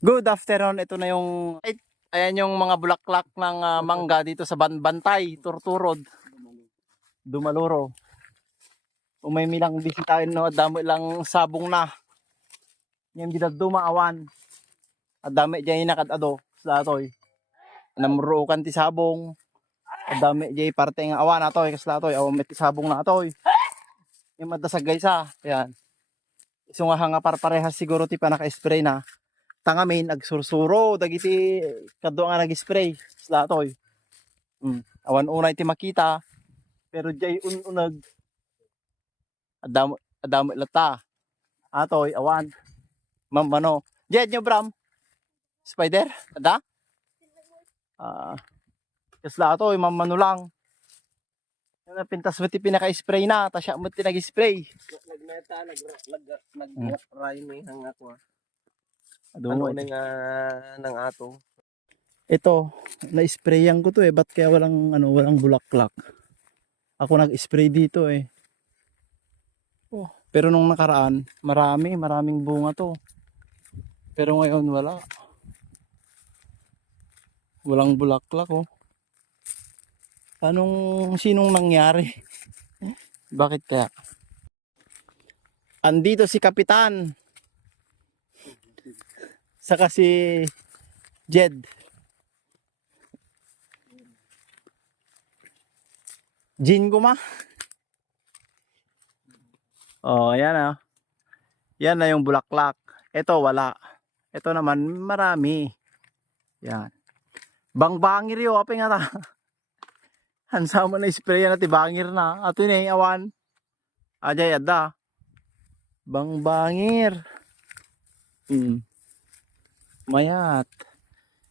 Good afternoon. Ito na yung ayan yung mga bulaklak ng mangga dito sa Bantay, Turturod, Dumaluro. Umay milang bisitahin no, damo ilang sabong na. Yung bidaduma awan. At dami jay nakadado sa atoy. Namrukan ti sabong. At dami jay parte ng awan atoy kasla atoy, awan met ti sabong na atoy. Yung madasagay sa, ayan. Iso nga hanga parparehas siguro ti pa naka-spray na. Tangamin agsursuro dagiti kadto nga nag-spray sa atoy. Awan unay ti makita pero jay ununag adamo lata atoy awan mamano jed nyo bram spider ada kasla atoy mamano lang na pintas mo ti pinaka-spray na tasya mo ti nag-spray Nagmeta nag-ray ni hang ako. ano nga ng ato. ito na-sprayan ko to ba't kaya walang bulaklak ako nag-spray dito pero nung nakaraan maraming bunga to pero ngayon walang bulaklak sinong nangyari bakit kaya andito si Kapitan saka si Jed Jin Guma. Yan yan na yung bulaklak. Ito wala. Ito naman marami. Yan. Bangbangir yo api nga ta. Hansa mo na spray na ti bangir na. Ato ni awan. Ajay adda. Bangbangir. Mayat.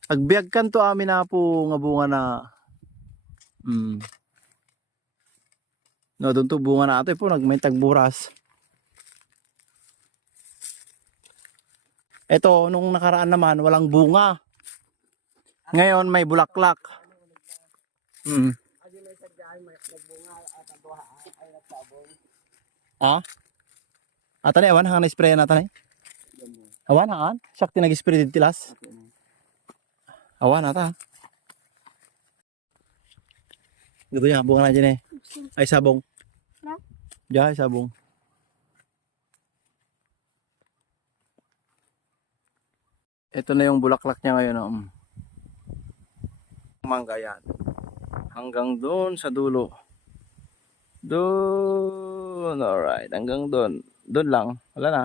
Agbiag kan to amin na po nga bunga na. No, doon to bunga na ito po nagmay tagburas. Ito nung nakaraan naman walang bunga. Ngayon may bulaklak. Ata ni awan hang na-spray na tanay. Awan haan? Sakti nag-spray dito tilas. Awan ata. Gitu ya, bunga na dyan ay sabong. Diyan, sabong. Ito na yung bulaklak niya ngayon. Mangga yan. Hanggang doon sa dulo. Doon. Alright. Hanggang doon. Doon lang. Wala na.